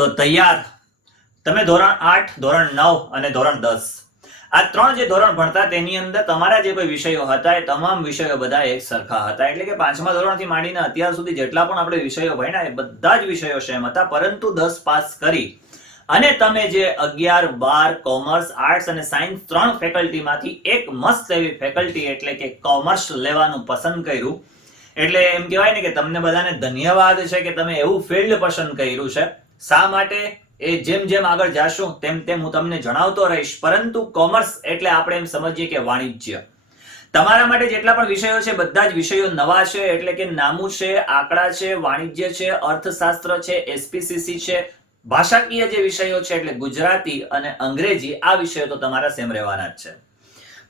તો તૈયાર તમે ધોરણ 8 ધોરણ 9 અને ધોરણ 10 આ ત્રણ જે ધોરણ ભણતા તેની અંદર તમારા જે કોઈ વિષયો હતા એ તમામ વિષયો બધા એક સરખા હતા, એટલે કે પાંચમા ધોરણથી માંડીને અત્યાર સુધી જેટલા પણ આપણે વિષયો ભણ્યા એ બધા જ વિષયો સેમ હતા, પરંતુ 10 પાસ કરી અને તમે જે 11, 12 કોમર્સ, આર્ટ્સ અને સાયન્સ ત્રણ ફેકલ્ટીમાંથી એક મસ્ત એવી ફેકલ્ટી એટલે કે કોમર્સ લેવાનું પસંદ કર્યું, એટલે એમ કહેવાય ને કે તમને બધાને ધન્યવાદ છે કે તમે એવું ફિલ્ડ પસંદ કર્યું છે. શા માટે એ જેમ જેમ આગળ જાશું તેમ તેમ હું તમને જણાવતો રહીશ, પરંતુ કોમર્સ એટલે આપણે એમ સમજીએ કે વાણિજ્ય. તમારા માટે જેટલા પણ વિષયો છે બધા જ વિષયો નવા છે, એટલે કે નામું છે, આંકડા છે, વાણિજ્ય છે, અર્થશાસ્ત્ર છે, એસપીસીસી છે, ભાષાકીય જે વિષયો છે એટલે ગુજરાતી અને અંગ્રેજી, આ વિષયો તો તમારા સેમ રહેવાના જ છે.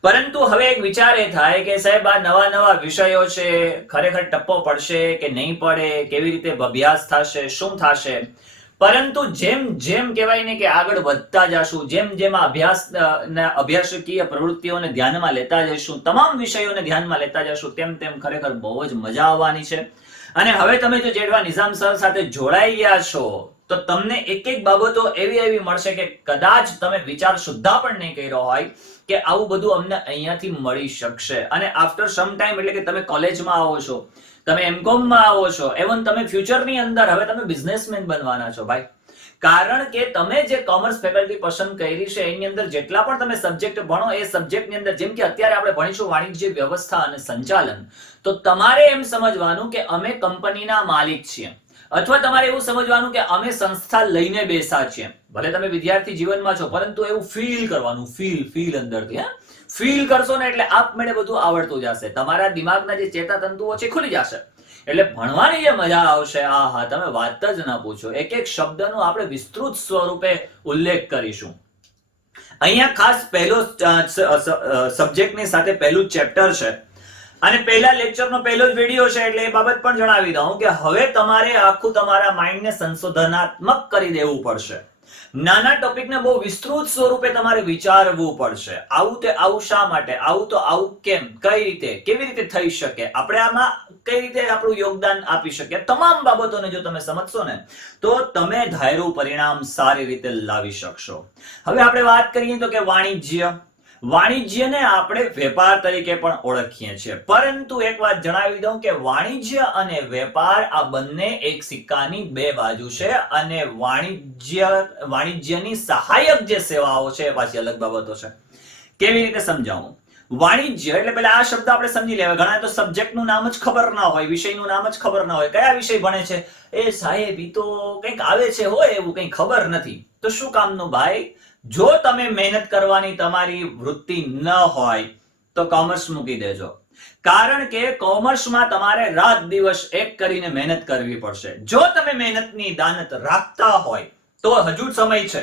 પરંતુ હવે એક વિચાર એ થાય કે સાહેબ આ નવા નવા વિષયો છે, ખરેખર ટપ્પો પડશે કે નહીં પડે, કેવી રીતે અભ્યાસ થશે, શું થશે? પરંતુ જેમ જેમ કહેવાય ને કે આગળ વધતા જશું, જેમ જેમ અભ્યાસકીય પ્રવૃત્તિઓને ધ્યાનમાં લેતા જઈશું, તમામ વિષયોને ધ્યાનમાં લેતા જશું, તેમ તેમ ખરેખર બહુ જ મજા આવવાની છે. અને હવે તમે જો જેડવા નિઝામ સર સાથે જોડાઈ ગયા છો તો તમને એક એક બાબતો એવી મળશે કે કદાચ તમે વિચાર સુદ્ધા પણ નહીં કર્યો હોય કે આવું બધું અમને અહીંયાથી મળી શકશે. અને આફ્ટર સમ ટાઈમ એટલે કે તમે કોલેજમાં આવો છો, તમે એમકોમ માં આવો છો, એવન તમે ફ્યુચરની અંદર હવે તમે બિઝનેસમેન બનવાના છો ભાઈ. કારણ કે તમે જે કોમર્સ ફેકલ્ટી પસંદ કરી છે એની અંદર જેટલા પણ તમે સબ્જેક્ટ ભણો એ સબ્જેક્ટની અંદર, જેમ કે અત્યારે આપણે ભણીશું વાણિજ્ય વ્યવસ્થા અને સંચાલન, તો તમારે એમ સમજવાનું કે અમે કંપનીના માલિક છીએ, અથવા તમારે એવું સમજવાનું કે અમે સંસ્થા લઈને બેસા છીએ. ભલે તમે વિદ્યાર્થી જીવનમાં છો, પરંતુ એવું ફીલ કરવાનું, ફીલ અંદરથી ફીલ કરશો ને એટલે આપમેળે બધું આવડતું જશે, તમારા દિમાગના જે ચેતાતંતુઓ છે ખુલી જશે, એટલે ભણવાની જે મજા આવશે, આહા તમે વાત જ ના પૂછો. એક એક શબ્દનો આપણે વિસ્તૃત સ્વરૂપે ઉલ્લેખ કરીશું. અહીંયા ખાસ પહેલો સબ્જેક્ટની સાથે પહેલું ચેપ્ટર છે અને પહેલા લેક્ચરનો પહેલો જ વિડિયો છે, એટલે એ બાબત પણ જણાવી દઉં કે હવે તમારે આખું તમારા માઇન્ડને સંશોધનાત્મક કરી દેવું પડશે. નાના ટોપિકને બહુ વિસ્તૃત સ્વરૂપે તમારે વિચારવું પડશે. આવું તે આવું શા માટે, આવું તો આવું કેમ, કઈ રીતે, કેવી રીતે થઈ શકે, આપણે આમાં કઈ રીતે આપણું યોગદાન આપી શકીએ, તમામ બાબતોને જો તમે સમજશો ને તો તમે ધાર્યું પરિણામ સારી રીતે લાવી શકશો. હવે આપણે વાત કરીએ તો કે વાણિજ્યને આપણે વેપાર તરીકે પણ ઓળખીએ છીએ, પરંતુ એક વાત જણાવી દઉં કે વાણિજ્ય અને વેપાર આ બંને એક સિક્કાની બે બાજુ છે, અને વાણિજ્યની સહાયક જે સેવાઓ છે એ પાછી અલગ બાબતો છે. કેવી રીતે સમજાવું? વાણિજ્ય એટલે પેલા આ શબ્દ આપણે સમજી લેવા. ઘણા તો સબ્જેક્ટનું નામ જ ખબર ના હોય, વિષયનું નામ જ ખબર ના હોય, કયા વિષય ભણે છે એ સાહેબ ઈ તો કંઈક આવે છે હોય એવું કંઈ ખબર નથી. તો શું કામનું ભાઈ? જો તમે મહેનત કરવાની તમારી વૃત્તિ ન હોય તો કોમર્સ મૂકી દેજો, કારણ કે કોમર્સમાં તમારે રાત દિવસ એક કરીને મહેનત કરવી પડશે. જો તમે મહેનતની દાનત રાખતા હોય તો હજુ સમય છે,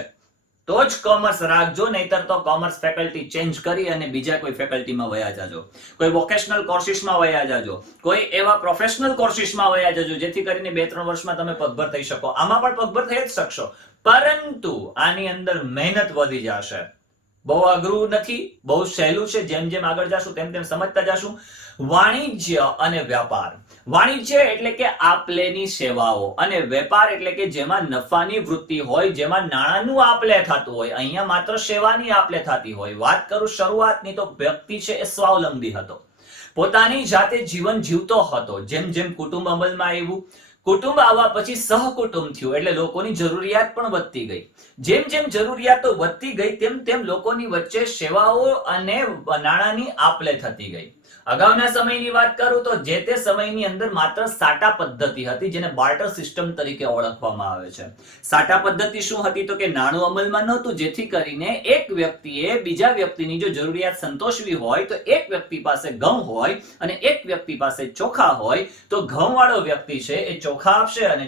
તો જ કોમર્સ રાખજો, નહીતર તો કોમર્સ ફેકલ્ટી ચેન્જ કરી અને બીજા કોઈ ફેકલ્ટીમાં વયા જાજો, કોઈ વોકેશનલ કોર્સિસમાં વયા જાજો, કોઈ એવા પ્રોફેશનલ કોર્સિસમાં વયા જાજો, જેથી કરીને 2-3 વર્ષમાં તમે પગભર થઈ શકો. આમાં પણ પગભર થઈ જ શકશો, પરંતુ આની અંદર મહેનત વધી જશે. બહુ અઘરું નથી, બહુ સહેલું છે. જેમ જેમ આગળ જાશું તેમ તેમ સમજતા જાશું. વાણિજ્ય અને વ્યાપાર. વાણિજ્ય એટલે કે આપલેની સેવાઓ, અને વેપાર એટલે કે જેમાં નફાની વૃત્તિ હોય, જેમાં નાણાંનું આપલે થતું હોય. અહીંયા માત્ર સેવાની આપલે થતી હોય. વાત કરું શરૂઆતની તો વ્યક્તિ છે એ સ્વાવલંબી હતો, પોતાની જાતે જીવન જીવતો હતો. જેમ જેમ કુટુંબ અમલમાં આવ્યું, કુટુંબ આવવા પછી સહકુટુંબ થયું, એટલે લોકોની જરૂરિયાત પણ વધતી ગઈ. જેમ જેમ જરૂરિયાતો વધતી ગઈ તેમ તેમ લોકોની વચ્ચે સેવાઓ અને નાણાંની આપલે થતી ગઈ. અગાઉના સમયની વાત કરું તો જે તે સમયની અંદર માત્ર સાટા પદ્ધતિ હતી, જેને બાર્ટર સિસ્ટમ તરીકે ઓળખવામાં આવે છે. સાટા પદ્ધતિ શું હતી તો કે નાણું અમલમાં નહોતું, જેથી કરીને એક વ્યક્તિએ બીજા વ્યક્તિની જો જરૂરિયાત સંતોષવી હોય તો એક વ્યક્તિ પાસે ઘઉં હોય અને એક વ્યક્તિ પાસે ચોખા હોય, તો ઘઉંવાળો વ્યક્તિ છે એ ચોખા આપશે, અને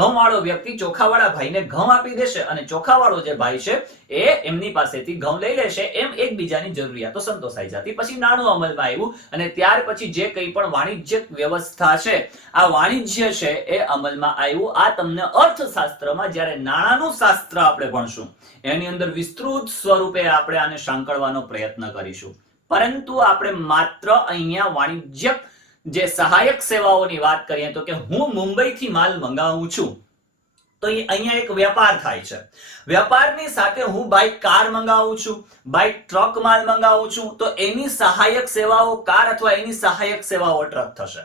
ઘઉંવાળો વ્યક્તિ ચોખાવાળા ભાઈને ઘઉં આપી દેશે, અને ચોખાવાળો જે ભાઈ છે એ એમની પાસેથી ઘઉં લઈ લેશે. એમ એકબીજાની જરૂરિયાતો સંતોષાઈ જતી. પછી નાણું અમલમાં આવ્યું, અને ત્યાર પછી જે કંઈ પણ વાણિજ્યક વ્યવસ્થા છે, આ વાણિજ્ય છે એ અમલમાં આવ્યું. આ તમને અર્થશાસ્ત્રમાં જ્યારે નાણાંનું શાસ્ત્ર આપણે ભણશું એની અંદર વિસ્તૃત સ્વરૂપે આપણે આને સાંકળવાનો પ્રયત્ન કરીશું. પરંતુ આપણે માત્ર અહીંયા વાણિજ્યક જે સહાયક સેવાઓની વાત કરીએ તો કે હું મુંબઈથી માલ મંગાવું છું, તો અહીંયા એક વેપાર થાય છે. વેપારની સાથે હું બાય કાર મંગાવું છું, બાય ટ્રક માલ મંગાવું છું, તો એની સહાયક સેવાઓ કાર અથવા એની સહાયક સેવાઓ ટ્રક થશે.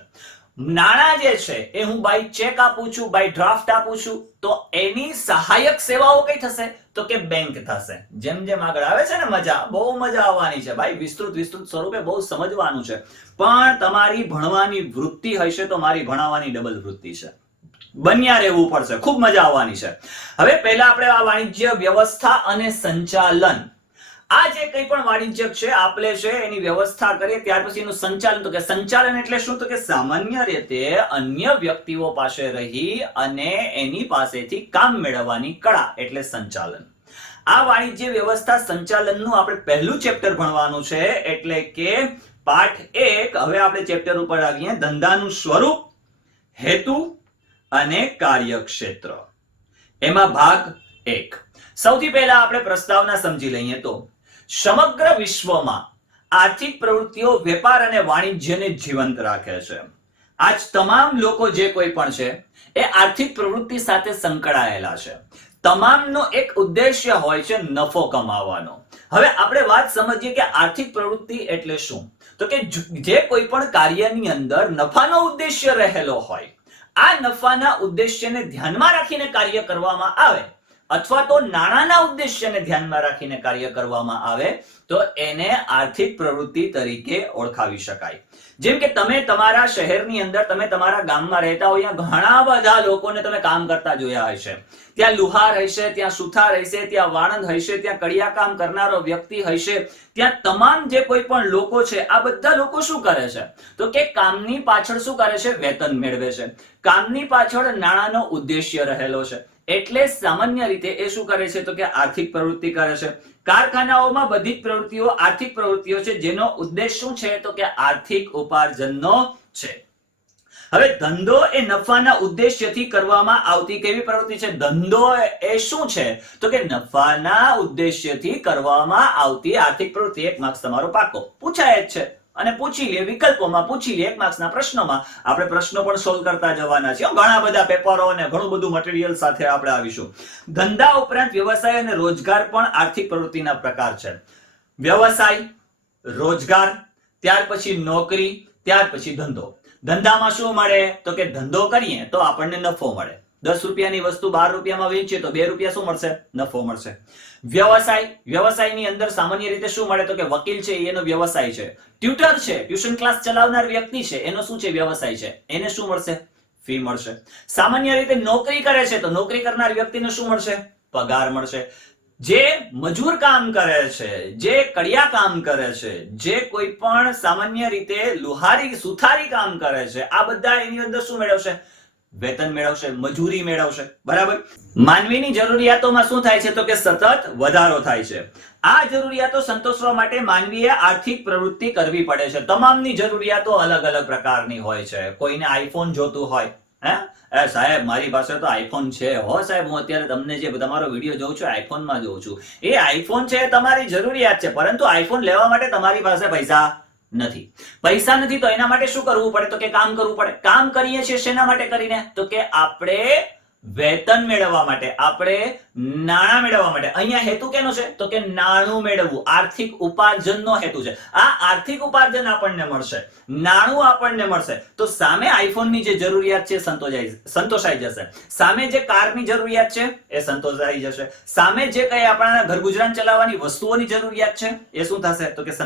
નાણાં જે છે એ હું બાય ચેક આપું છું, બાય ડ્રાફ્ટ આપું છું, તો એની સહાયક સેવાઓ કઈ થશે તો કે બેંક થશે. જેમ જેમ આગળ આવે છે ને મજા, બહુ મજા આવવાની છે ભાઈ. વિસ્તૃત સ્વરૂપે બહુ સમજવાનું છે, પણ તમારી ભણવાની વૃત્તિ હશે તો મારી ભણાવવાની ડબલ વૃત્તિ છે. બન્યા રહેવું પડશે, ખૂબ મજા આવવાની છે. હવે પહેલા આપણે આ વાણિજ્ય વ્યવસ્થા અને સંચાલન, આ જે કંઈ પણ વાણિજ્ય છે આપલે છે એની વ્યવસ્થા કરીએ, ત્યાર પછી એનું સંચાલન. તો કે સંચાલન એટલે શું? તો કે સામાન્ય રીતે અન્ય વ્યક્તિઓ પાસે રહી અને એની પાસેથી કામ મેળવવાની કળા એટલે સંચાલન. આ વાણિજ્ય વ્યવસ્થા સંચાલનનું આપણે પહેલું ચેપ્ટર ભણવાનું છે, એટલે કે પાઠ 1. હવે આપણે ચેપ્ટર ઉપર આવીએ, ધંધાનું સ્વરૂપ, હેતુ અને કાર્યક્ષેત્ર. એમાં ભાગ 1. સૌથી પહેલા આપણે પ્રસ્તાવના સમજી લઈએ તો સમગ્ર વિશ્વમાં આર્થિક પ્રવૃત્તિઓ વેપાર અને વાણિજ્યને જીવંત રાખે છે. આજ તમામ લોકો જે કોઈ પણ છે એ આર્થિક પ્રવૃત્તિ સાથે સંકળાયેલા છે. તમામનો એક ઉદ્દેશ્ય હોય છે નફો કમાવાનો. હવે આપણે વાત સમજીએ કે આર્થિક પ્રવૃત્તિ એટલે શું? તો કે જે કોઈ પણ કાર્યની અંદર નફાનો ઉદ્દેશ્ય રહેલો હોય, આ નફાના ઉદ્દેશ્યને ધ્યાનમાં રાખીને કાર્ય કરવામાં આવે અથવા તો નાણાંના ઉદ્દેશ્યને ધ્યાનમાં રાખીને કાર્ય કરવામાં આવે તો એને આર્થિક પ્રવૃત્તિ તરીકે ઓળખાવી શકાય. જેમ કે તમે તમારા શહેરની અંદર, તમે તમારા ગામમાં રહેતા હોય, ઘણા બધા લોકોને તમે કામ કરતા જોયા હશે. ત્યાં લુહાર હશે, ત્યાં સુથાર હશે, ત્યાં વાણંદ હશે, ત્યાં કડિયા કામ કરનારો વ્યક્તિ હશે. ત્યાં તમામ જે કોઈ પણ લોકો છે, આ બધા લોકો શું કરે છે તો કે કામની પાછળ શું કરે છે? વેતન મેળવે છે. કામની પાછળ નાણાંનો ઉદ્દેશ્ય રહેલો છે, એટલે સામાન્ય રીતે એ શું કરે છે તો કે આર્થિક પ્રવૃત્તિ કરે છે. કારખાનાઓમાં બધી જ પ્રવૃત્તિઓ આર્થિક પ્રવૃત્તિઓ છે, જેનો ઉદ્દેશ શું છે તો કે આર્થિક ઉપાર્જનનો છે. હવે ધંધો એ નફાના ઉદ્દેશ્યથી કરવામાં આવતી કેવી પ્રવૃત્તિ છે? ધંધો એ શું છે તો કે નફાના ઉદ્દેશ્યથી કરવામાં આવતી આર્થિક પ્રવૃત્તિ. 1 માર્ક્સ તમારો પાકો પૂછાય જ છે, અને પૂછી લે, વિકલ્પોમાં પૂછી લે. 1 માર્ક્સના પ્રશ્નોમાં આપણે પ્રશ્નો પણ સોલ્વ કરતા જવાના છે. ઘણા બધા પેપરો અને ઘણું બધું મટીરીયલ સાથે આપણે આવીશું. ધંધા ઉપરાંત વ્યવસાય અને રોજગાર પણ આર્થિક પ્રવૃત્તિના પ્રકાર છે. વ્યવસાય, રોજગાર, ત્યાર પછી નોકરી, ત્યાર પછી ધંધો. ધંધામાં શું મળે તો કે ધંધો કરીએ તો આપણને નફો મળે. 10 રૂપિયાની વસ્તુ 12 રૂપિયામાં વેચીએ તો 2 રૂપિયા શું મળશે? નફો મળશે. વ્યવસાય, વ્યવસાયની અંદર સામાન્ય રીતે શું મળે તો કે વકીલ છે એનો વ્યવસાય છે. ટ્યુટર છે, ટ્યુશન ક્લાસ ચલાવનાર વ્યક્તિ છે, એનો શું છે? વ્યવસાય છે. એને શું મળશે? ફી મળશે. સામાન્ય રીતે નોકરી કરે છે તો નોકરી કરનાર વ્યક્તિને શું મળશે? પગાર મળશે. જે મજૂર કામ કરે છે, જે કડિયા કામ કરે છે, જે કોઈ પણ સામાન્ય રીતે લુહારી સુથારી કામ કરે છે, આ બધા એની અંદર શું મેળવશે? વેતન મેળવશે, મજૂરી મેળવશે. બરાબર. માનવીની જરૂરિયાતોમાં શું થાય છે તો કે સતત વધારો થાય છે. આ જરૂરિયાતો સંતોષવા માટે માનવીએ આર્થિક પ્રવૃત્તિ કરવી પડે છે. તમામની જરૂરિયાતો અલગ અલગ પ્રકારની હોય છે. કોઈને આઈફોન જોતું હોય, હે સાહેબ મારી પાસે તો આઈફોન છે હો સાહેબ, હું અત્યારે તમને જે તમારો વિડીયો જોઉં છું આઈફોનમાં જોઉં છું. એ આઈફોન છે તમારી જરૂરિયાત છે, પરંતુ આઈફોન લેવા માટે તમારી પાસે પૈસા નથી. પૈસા નથી તો એના માટે શું કરવું પડે તો કે કામ કરવું પડે. કામ કરીએ છીએ શેના માટે કરીને તો કે આપણે વેતન મેળવવા માટે, આપણે નાણાં મેળવવા માટે. અહીંયા હેતુ કેનો છે તો કે નાણું મેળવવું, આર્થિક ઉપાર્જનનો હેતુ છે. આ આર્થિક ઉપાર્જન આપણને મળશે, નાણું આપણને મળશે, તો સામે આઈફોનની જે જરૂરિયાત છે સંતોષાઈ જશે. સામે જે કારની જરૂરિયાત છે એ સંતોષાઈ જશે. સામે જે કઈ આપણા ઘર ગુજરાન ચલાવવાની વસ્તુઓની જરૂરિયાત છે એ શું થશે તો કે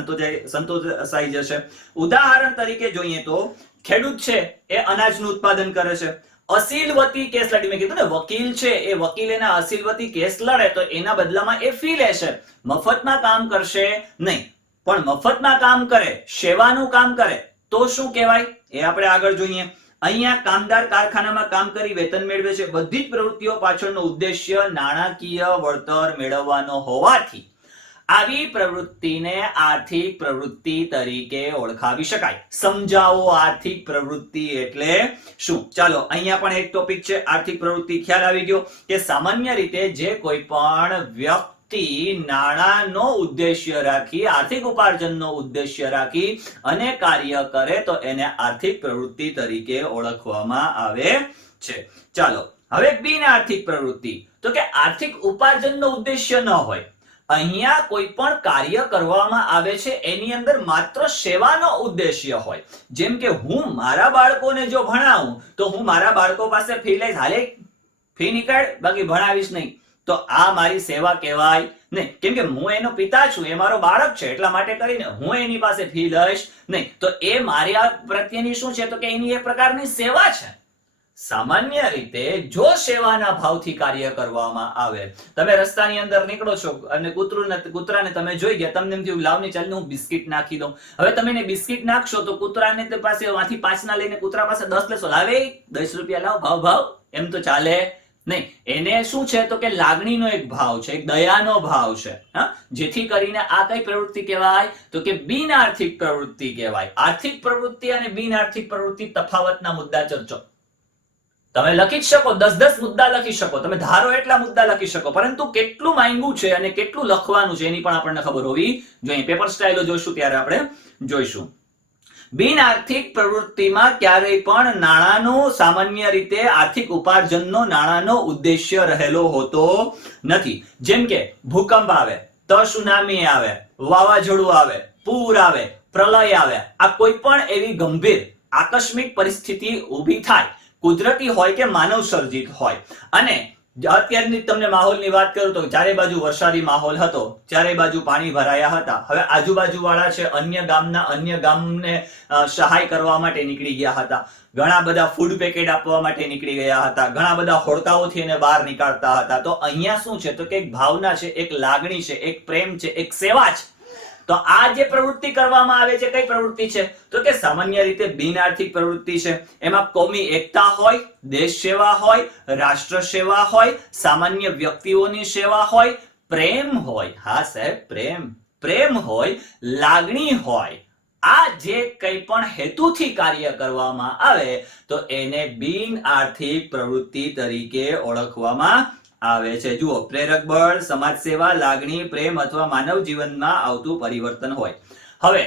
સંતોષાઈ જશે. ઉદાહરણ તરીકે જોઈએ તો ખેડૂત છે એ અનાજનું ઉત્પાદન કરે છે. અસીલવતી કેસ લડી, મેં કીધું ને વકીલ છે એ વકીલ એના અસીલવતી કેસ લડે તો એના બદલામાં એ ફી લેશે. મફતમાં કામ કરશે નહીં, પણ મફતમાં કામ કરે, સેવાનું કામ કરે તો શું કહેવાય એ આપણે આગળ જોઈએ. અહીંયા કામદાર કારખાનામાં કામ કરી વેતન મેળવે છે. બધી જ પ્રવૃત્તિઓ પાછળનો ઉદ્દેશ્ય નાણાકીય વળતર મેળવવાનો હોવાથી આવી પ્રવૃત્તિને આર્થિક પ્રવૃત્તિ તરીકે ઓળખાવી શકાય. સમજાવો આર્થિક પ્રવૃત્તિ એટલે શું? ચાલો અહીંયા પણ એક ટોપિક છે આર્થિક પ્રવૃત્તિ. ખ્યાલ આવી ગયો કે સામાન્ય રીતે જે કોઈ પણ વ્યક્તિ નાણાંનો ઉદ્દેશ્ય રાખી, આર્થિક ઉપાર્જનનો ઉદ્દેશ્ય રાખી અને કાર્ય કરે તો એને આર્થિક પ્રવૃત્તિ તરીકે ઓળખવામાં આવે છે. ચાલો હવે બિન આર્થિક પ્રવૃત્તિ, તો કે આર્થિક ઉપાર્જનનો ઉદ્દેશ્ય ન હોય. અહીંયા કોઈ પણ કાર્ય કરવામાં આવે છે એની અંદર માત્ર સેવાનો ઉદ્દેશ્ય હોય. જેમ કે હું મારા બાળકોને જો ભણાવું તો હું મારા બાળકો પાસે ફી લઈશ, હાલે ફી નીકાળ, બાકી ભણાવીશ નહીં, તો આ મારી સેવા કહેવાય નહીં. કેમ કે હું એનો પિતા છું, એ મારો બાળક છે, એટલા માટે કરીને હું એની પાસે ફી લઈશ નહીં. તો એ મારી પ્રત્યેની શું છે, તો કે એની એક પ્રકારની સેવા છે. સામાન્ય રીતે જો સેવાના ભાવથી કાર્ય કરવામાં આવે, તમે રસ્તાની અંદર નીકળો છો અને કૂતરાને તમે જોઈ ગયા, તમને એમ થયું લાવની ચાલને હું બિસ્કિટ નાખી દઉં. હવે તમે એને બિસ્કિટ નાખશો તો કૂતરાને પાસે માંથી 5 ના લઈને કૂતરા પાસે 10 લેશો, લાવે 10 રૂપિયા લાવ, ભાવ એમ તો ચાલે નહીં. એને શું છે, તો કે લાગણીનો એક ભાવ છે, એક દયાનો ભાવ છે. જેથી કરીને આ કઈ પ્રવૃત્તિ કહેવાય, તો કે બિન આર્થિક પ્રવૃત્તિ કહેવાય. આર્થિક પ્રવૃત્તિ અને બિન આર્થિક પ્રવૃત્તિ તફાવતના મુદ્દા ચર્ચો. તમે લખી જ શકો, 10 મુદ્દા લખી શકો, તમે ધારો એટલા મુદ્દા લખી શકો, પરંતુ કેટલું માંગ્યું છે અને કેટલું લખવાનું છે એની પણ આપણને ખબર હોવી જોઈએ. પેપર સ્ટાઇલો જોઈશું ત્યારે આપણે જોઈશું. બિન આર્થિક પ્રવૃત્તિમાં ક્યારેય પણ નાણાંનો, સામાન્ય રીતે આર્થિક ઉપાર્જનનો નાણાંનો ઉદ્દેશ્ય રહેલો હોતો નથી. જેમ કે ભૂકંપ આવે, સુનામી આવે, વાવાઝોડું આવે, પૂર આવે, પ્રલય આવે, આ કોઈ પણ એવી ગંભીર આકસ્મિક પરિસ્થિતિ ઊભી થાય, કુદરતી હોય કે માનવ સર્જિત હોય. અને અત્યારની તમને માહોલની વાત કરું તો ચારે બાજુ વરસાદી માહોલ હતો, ચારે બાજુ પાણી ભરાયા હતા. હવે આજુબાજુ વાળા છે અન્ય ગામને સહાય કરવા માટે નીકળી ગયા હતા, ઘણા બધા ફૂડ પેકેટ આપવા માટે નીકળી ગયા હતા, ઘણા બધા હોડકાઓથી એને બહાર નીકાળતા હતા. તો અહીંયા શું છે, તો કે એક ભાવના છે, એક લાગણી છે, એક પ્રેમ છે, એક સેવા છે. તો આ જે પ્રવૃત્તિ કરવામાં આવે છે, કઈ પ્રવૃત્તિ છે, તો કે સામાન્ય રીતે બિન આર્થિક પ્રવૃત્તિ છે. એમાં કોમી એકતા હોય, દેશ સેવા હોય, રાષ્ટ્ર સેવા હોય, સામાન્ય વ્યક્તિઓની સેવા હોય, પ્રેમ હોય. હા સાહેબ, પ્રેમ હોય, લાગણી હોય. આ જે કંઈ પણ હેતુથી કાર્ય કરવામાં આવે તો એને બિન આર્થિક પ્રવૃત્તિ તરીકે ઓળખવામાં આવે છે. જુઓ, પ્રેરક બળ, સમાજ સેવા, લાગણી, પ્રેમ અથવા માનવ જીવનમાં આવતું પરિવર્તન હોય. હવે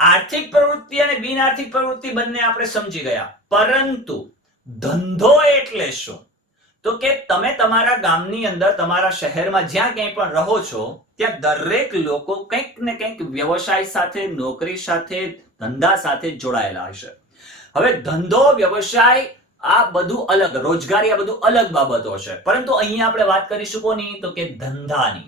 આર્થિક પ્રવૃત્તિ અને બિન આર્થિક પ્રવૃત્તિ બંને આપણે સમજી ગયા, પરંતુ ધંધો એટલે શું? તો કે તમે તમારા ગામની અંદર, તમારા શહેરમાં જ્યાં ક્યાંય પણ રહો છો ત્યાં દરેક લોકો કંઈક ને કંઈક વ્યવસાય સાથે, નોકરી સાથે, ધંધા સાથે જોડાયેલા હશે. હવે ધંધો, વ્યવસાય આ બધું અલગ, રોજગારી આ બધું અલગ બાબતો છે, પરંતુ અહીંયા આપણે વાત કરીશું કોની, તો કે ધંધાની.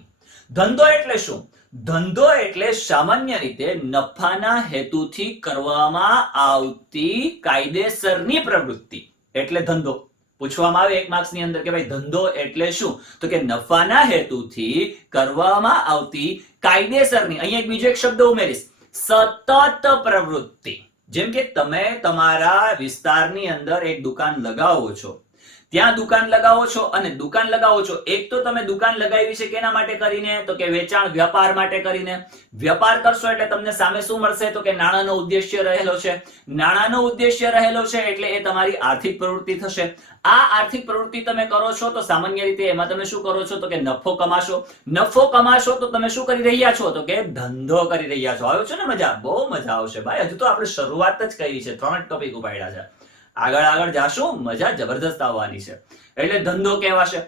ધંધો એટલે શું? ધંધો એટલે સામાન્ય રીતે નફાના હેતુથી કરવામાં આવતી કાયદેસરની પ્રવૃત્તિ એટલે ધંધો. પૂછવામાં આવે 1 માર્ક્સની અંદર કે ભાઈ ધંધો એટલે શું, તો કે નફાના હેતુથી કરવામાં આવતી કાયદેસરની, અહીંયા બીજો એક શબ્દ ઉમેરીશ, સતત પ્રવૃત્તિ. જેમ કે તમે તમારા વિસ્તારની અંદર એક દુકાન લગાવો છો, ત્યાં દુકાન લગાવો છો અને દુકાન લગાવો છો, એક તો તમે દુકાન લગાવી છે કેના માટે કરીને, તો કે વેચાણ, વ્યાપાર માટે કરીને. વ્યાપાર કરશો એટલે તમને સામે શું મળશે, તો કે નાણાંનો ઉદ્દેશ્ય રહેલો છે. નાણાંનો ઉદ્દેશ્ય રહેલો છે એટલે એ તમારી આર્થિક પ્રવૃત્તિ થશે. આ આર્થિક પ્રવૃત્તિ તમે કરો છો તો સામાન્ય રીતે એમાં તમે શું કરો છો, તો કે નફો કમાશો. નફો કમાશો તો તમે શું કરી રહ્યા છો, તો કે ધંધો કરી રહ્યા છો. આવ્યો છે ને મજા? બહુ મજા આવશે ભાઈ. હજુ તો આપણે શરૂઆત જ કરી છે, 3 ટોપિક ઉપાડ્યા છે. આગળ જાશું, મજા જબરદસ્ત આવવાની છે. એટલે ધંધો કહેવાશે.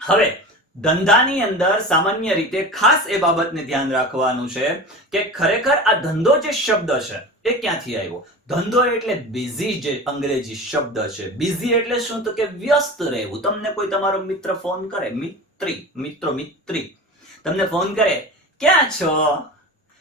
હવે ધંધાની અંદર સામાન્ય રીતે ખાસ એ બાબતને ધ્યાન રાખવાનું છે કે ખરેખર આ ધંધો જે શબ્દ છે એ ક્યાંથી આવ્યો. ધંધો એટલે બિઝી, જે અંગ્રેજી શબ્દ છે. બિઝી એટલે શું, તો કે વ્યસ્ત રહેવું. તમને કોઈ તમારો મિત્ર ફોન કરે, મિત્રી તમને ફોન કરે, ક્યાં છો?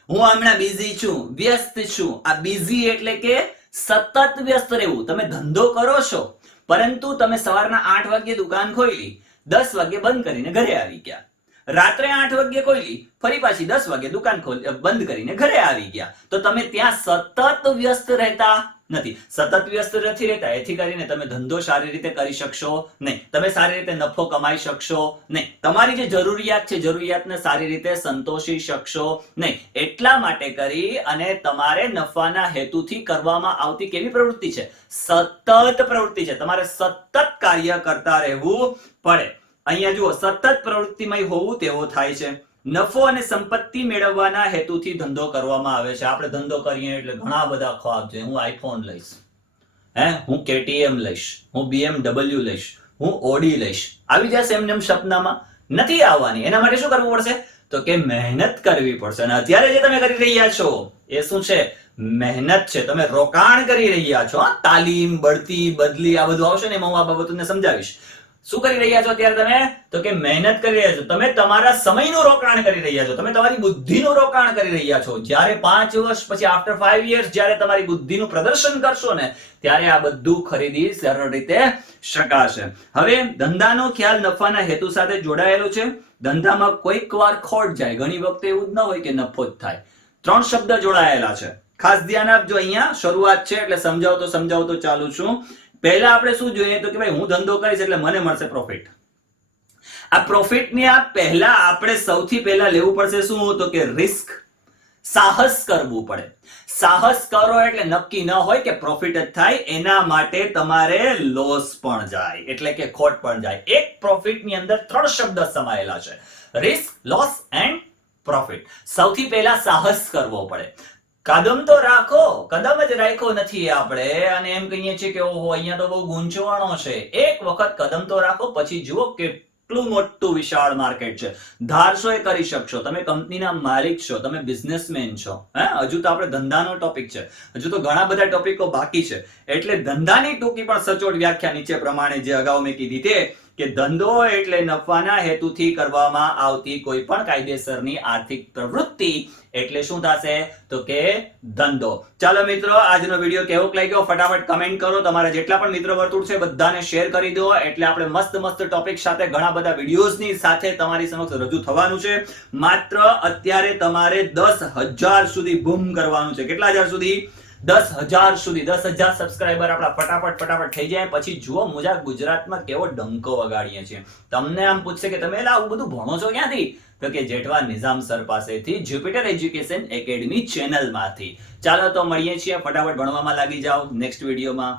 હું હમણાં બિઝી છું, વ્યસ્ત છું. આ બિઝી એટલે કે સતત વ્યસ્ત રહેવું. તમે ધંધો કરો છો, પરંતુ તમે સવારના 8 વાગ્યે દુકાન ખોલી, 10 વાગ્યે બંધ કરીને ઘરે આવી ગયા. રાત્રે 8 વાગ્યે ખોલી, ફરી પાછી 10 વાગ્યે દુકાન બંધ કરીને ઘરે આવી ગયા. તો તમે ત્યાં સતત વ્યસ્ત રહેતા નથી. સતત વ્યસ્ત નથી રહેતા, એથી કરીને તમે ધંધો સારી રીતે કરી શકશો નહીં, તમે સારી રીતે નફો કમાઈ શકશો નહીં, તમારી જે જરૂરિયાત છે જરૂરિયાતને સારી રીતે સંતોષી શકશો નહીં. એટલા માટે કરી અને તમારે નફાના હેતુથી કરવામાં આવતી કેવી પ્રવૃત્તિ છે? સતત પ્રવૃત્તિ છે. તમારે સતત કાર્ય કરતા રહેવું પડે. અહીંયા જુઓ, સતત પ્રવૃત્તિમય હોવું તેવો થાય છે. નફો અને સંપત્તિ મેળવવાના હેતુથી ધંધો કરવામાં આવે છે. આપણે ધંધો કરીએ એટલે ઘણા બધા ખ્વાબ છે. હું આઈફોન લઈશ, હું KTM લઈશ, હું BMW લઈશ, હું ઓડી લઈશ, આવી જશે એમને એમ સપનામાં? નથી આવવાની. એના માટે શું કરવું પડશે? તો કે મહેનત કરવી પડશે. અને અત્યારે જે તમે કરી રહ્યા છો એ શું છે? મહેનત છે. તમે રોકાણ કરી રહ્યા છો. તાલીમ, બઢતી, બદલી આ બધું આવશે ને એમાં હું આ બાબતોને સમજાવીશ. શું કરી રહ્યા છો અત્યારે તમે? તો કે મહેનત કરી રહ્યા છો. તમે તમારા સમયનું રોકાણ કરી રહ્યા છો. તમે તમારી બુદ્ધિનું રોકાણ કરી રહ્યા છો. જ્યારે 5 વર્ષ પછી આફ્ટર 5 years જ્યારે તમારી બુદ્ધિનું પ્રદર્શન કરશો ને ત્યારે આ બધું ખરીદી સરળ રીતે શકાશે. હવે ધંધાનો ખ્યાલ નફાના હેતુ સાથે જોડાયેલો છે. ધંધામાં કોઈક વાર ખોટ જાય, ઘણી વખતે એવું જ ન હોય કે નફો જ થાય. 3 શબ્દ જોડાયેલા છે. ખાસ ધ્યાન આપજો. અહીંયા શરૂઆત છે એટલે સમજાવતો ચાલુ છું. પહેલા આપણે શું જોઈએ તો કે ભાઈ હું ધંધો કરીશ એટલે મને મળશે પ્રોફિટ. આ પ્રોફિટની આ પહેલા આપણે સૌથી પહેલા લેવું પડશે શું? તો કે રિસ્ક, સાહસ કરવું પડે. સાહસ કરો એટલે નક્કી ન હોય કે પ્રોફિટ જ થાય, એના માટે તમારે લોસ પણ જાય એટલે કે ખોટ પણ જાય. એક પ્રોફિટની અંદર 3 શબ્દ સમાયેલા છે: રિસ્ક, લોસ એન્ડ પ્રોફિટ. સૌથી પહેલા સાહસ કરવો પડે. કદમ તો રાખો, કદમ જ રાખ્યો નથી આપણે અને એમ કહીએ છીએ કે ઓહો અહીંયા તો બહુ ગૂંચવાણો છે. એક વખત કદમ તો રાખો, પછી જુઓ કેટલું મોટું વિશાળ માર્કેટ છે. ધારશો એ કરી શકશો. તમે કંપનીના માલિક છો, તમે બિઝનેસમેન છો. હજુ તો આપણે ધંધાનો ટોપિક છે, હજુ તો ઘણા બધા ટોપિકો બાકી છે. એટલે ધંધાની ટૂંકી પણ સચોટ વ્યાખ્યા નીચે પ્રમાણે જે અગાઉ મેં કીધી તે કે ધંધો એટલે નફાના હેતુથી કરવામાં આવતી કોઈ પણ કાયદેસરની આર્થિક પ્રવૃત્તિ એટલે શું થશે? તો કે ધંધો. ચાલો મિત્રો, આજનો વિડીયો કેવો લાગ્યો ફટાફટ કમેન્ટ કરો. તમારા જેટલા પણ મિત્ર વર્તુળ છે બધાને શેર કરી દો. એટલે આપણે મસ્ત ટોપિક સાથે ઘણા બધા વિડીયોઝની સાથે તમારી સમક્ષ રજૂ થવાનું છે. માત્ર અત્યારે તમારે 10,000 સુધી બૂમ કરવાનું છે. કેટલા હજાર સુધી? 10,000 સુધી. 10,000 સબસ્ક્રાઇબર આપણા ફટાફટ થઈ જાય પછી જુઓ મુજા ગુજરાતમાં કેવો ડંકો વગાડીએ છીએ. તમને આમ પૂછશે કે તમે આવું બધું ભણો છો ક્યાંથી? તો કે જેઠવા નિઝામ સર પાસેથી, જ્યુપિટર એજ્યુકેશન એકેડમી ચેનલમાંથી. ચાલો તો મળીએ છીએ. ફટાફટ ભણવામાં લાગી જાઓ. નેક્સ્ટ વિડીયોમાં